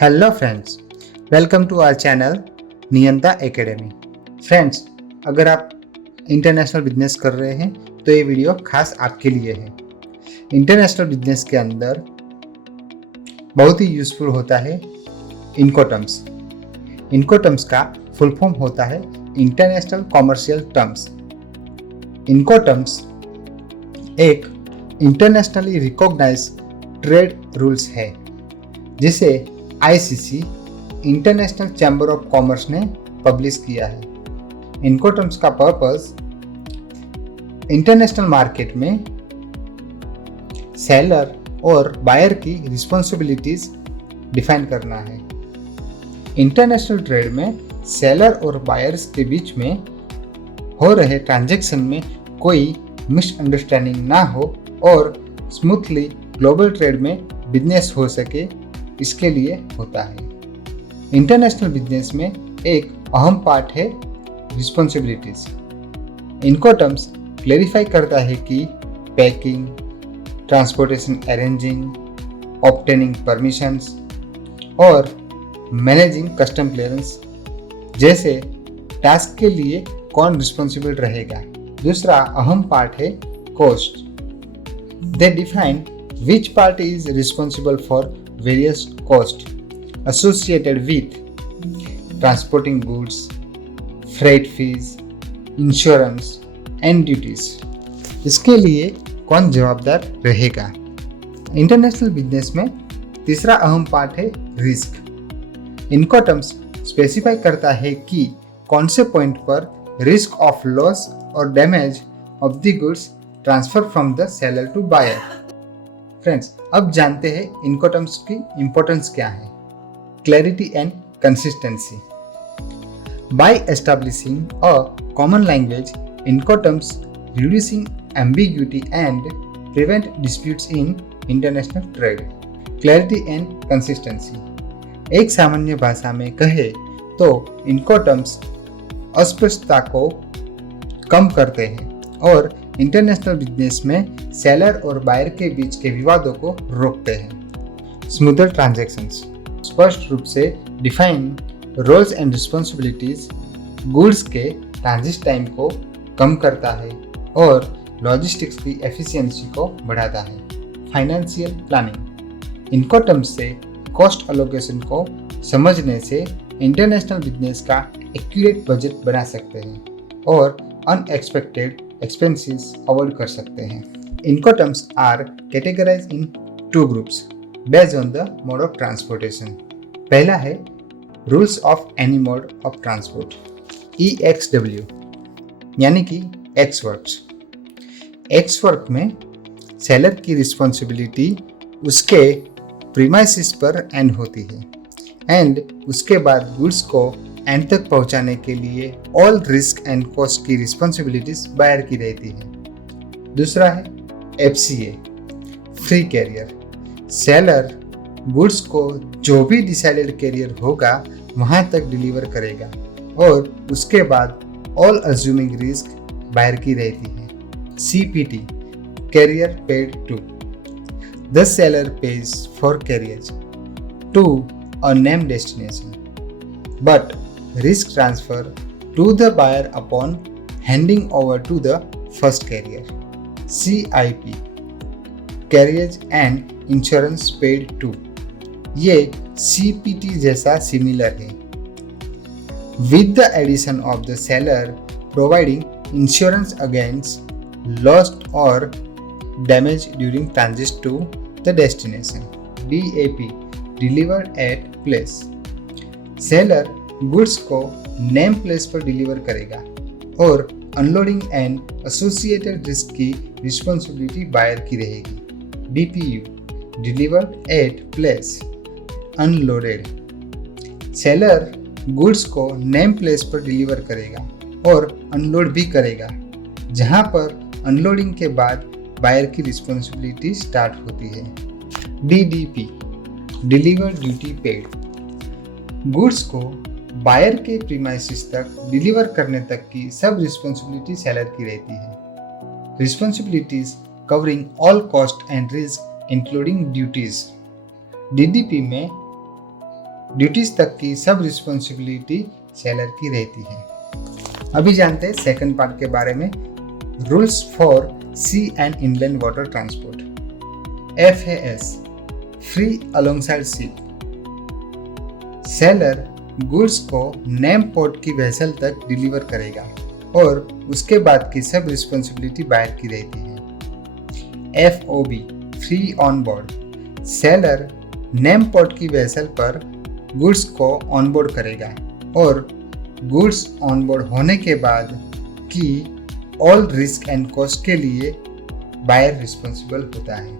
Hello friends, welcome to our channel Niyanta academy. Friends, अगर आप international business कर रहे हैं तो ये वीडियो खास आपके लिए है। इंटरनेशनल बिजनेस के अंदर बहुत ही यूज़फुल होता है इनकोटर्म्स। इनकोटर्म्स का फुल फॉर्म होता है इंटरनेशनल कॉमर्शियल टर्म्स। इनकोटर्म्स एक इंटरनेशनली रिकॉग्नाइज ट्रेड रूल्स है जिसे ICC international chamber of commerce ने पब्लिश किया है। इनकोटर्म्स का पर्पस इंटरनेशनल मार्केट में सेलर और बायर की रिस्पॉन्सिबिलिटीज डिफाइन करना है। इंटरनेशनल ट्रेड में सेलर और बायर्स के बीच में हो रहे ट्रांजैक्शन में कोई मिसअंडरस्टैंडिंग ना हो और स्मूथली ग्लोबल ट्रेड में बिजनेस हो सके, इसके लिए होता है। इंटरनेशनल बिजनेस में एक अहम पार्ट है रिस्पॉन्सिबिलिटीज। इनकोटर्म्स क्लेरिफाई करता है कि packing, transportation arranging, obtaining permissions और मैनेजिंग कस्टम क्लियरेंस जैसे टास्क के लिए कौन रिस्पॉन्सिबल रहेगा। दूसरा अहम पार्ट है cost. They define which party is responsible for various costs associated with transporting goods, freight fees, insurance and duties। इसके लिए कौन जवाबदार रहेगा। इंटरनेशनल बिजनेस में तीसरा अहम पार्ट है रिस्क। इनकोटर्म्स स्पेसिफाई करता है कि कौन से पॉइंट पर रिस्क ऑफ लॉस और damage of the goods transfer from the seller to buyer. Friends, अब जानते हैं इनकोटर्म्स की इंपॉर्टेंस क्या है। Clarity and consistency. By establishing a common language, Incoterms reducing ambiguity and prevent disputes in international trade. Clarity and consistency. एक सामान्य भाषा में कहे तो इनकोटर्म्स अस्पष्टता को कम करते हैं और इंटरनेशनल बिजनेस में सेलर और बायर के बीच के विवादों को रोकते हैं। Smoother transactions. स्पष्ट रूप से define roles and responsibilities goods के ट्रांजिट टाइम को कम करता है और लॉजिस्टिक्स की एफिशिएंसी को बढ़ाता है। Financial planning. इनकोटर्म्स से कॉस्ट एलोकेशन को समझने से इंटरनेशनल बिजनेस का एक्यूरेट बजट बना सकते हैं और अनएक्सपेक्टेड एक्सपेंसेस अवॉइड कर सकते हैं। Incoterms are categorized in two groups based on the mode of transportation। पहला है Rules of any mode of transport, EXW, यानी कि X works। X work में सेलर की रिस्पॉन्सिबिलिटी उसके प्रीमाइसिस पर एंड होती है एंड उसके बाद गुड्स को एंड तक पहुंचाने के लिए ऑल रिस्क एंड कॉस्ट की रिस्पॉन्सिबिलिटीज बायर की रहती है। दूसरा है FCA, free carrier. Seller goods को जो भी डिसाइडेड कैरियर होगा वहां तक डिलीवर करेगा और उसके बाद ऑल अज्यूमिंग रिस्क बायर की रहती है। CPT, carrier paid to. The seller pays for carriers to a name destination but risk transfer to the buyer upon handing over to the first carrier। CIP, carriage and insurance paid to। ये CPT जैसा similar है with the addition of the seller providing insurance against loss or damage during transit to the destination। DAP, delivered at place। Seller goods को name place पर deliver करेगा और unloading and associated risk की responsibility buyer की रहेगी। DPU, delivered at place unloaded. Seller goods को name place पर deliver करेगा और अनलोड भी करेगा, जहां पर अनलोडिंग के बाद बायर की रिस्पॉन्सिबिलिटी स्टार्ट होती है। DDP, delivered duty paid. Goods को बायर के प्रीमाइसिस तक डिलीवर करने तक की सब रिस्पॉन्सिबिलिटी सेलर की रहती है। Responsibilities covering all cost and risk including duties. DDP में ड्यूटीज तक की सब रिस्पॉन्सिबिलिटी सेलर की रहती है। अभी जानते हैं सेकंड पार्ट के बारे में, rules for sea and inland water transport. FAS, free alongside ship. Seller goods को नेम पोर्ट की वेसल तक डिलीवर करेगा और उसके बाद की सब रिस्पॉन्सिबिलिटी बायर की रहती है। FOB, free on board. Seller name port की वेसल पर गुड्स को ऑन बोर्ड करेगा और गुड्स ऑन बोर्ड होने के बाद की ऑल रिस्क एंड कॉस्ट के लिए बायर रिस्पॉन्सिबल होता है।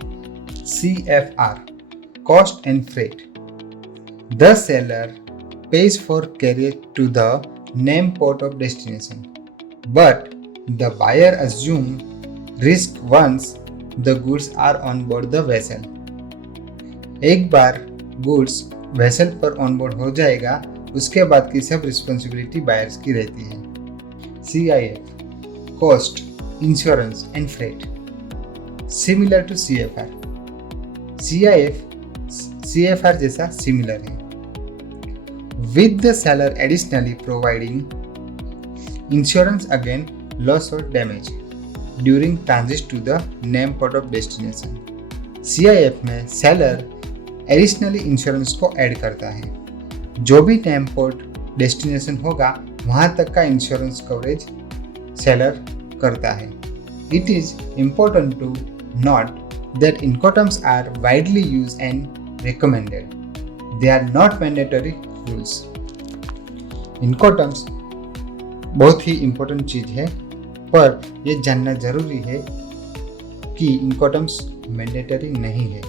CFR, cost and freight. The seller pays for carriage to the named port of destination, but the buyer assumes risk once the goods are on board the vessel. एक बार goods vessel पर on board हो जाएगा, उसके बाद की सब responsibility buyers की रहती है। CIF, cost, insurance and freight. Similar to CFR, CFR जैसा सिमिलर है, with the seller additionally providing insurance against loss or damage during transit to the named port of destination. CIF में seller additionally insurance को add करता है। जो भी name port destination होगा वहां तक का इंश्योरेंस कवरेज सेलर करता है। It is important to note that Incoterms are widely used and recommended. They are not mandatory rules. Incoterms बहुत ही इम्पोर्टेंट चीज़ है, पर यह जानना जरूरी है कि इनकोटर्म्स मैंडेटरी नहीं है।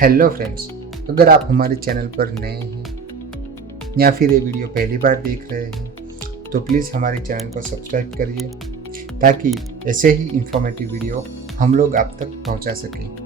हेलो फ्रेंड्स, अगर आप हमारे चैनल पर नए हैं या फिर ये वीडियो पहली बार देख रहे हैं तो प्लीज़ हमारे चैनल को सब्सक्राइब करिए ताकि ऐसे ही इंफॉर्मेटिव वीडियो हम लोग आप तक पहुंचा सकें।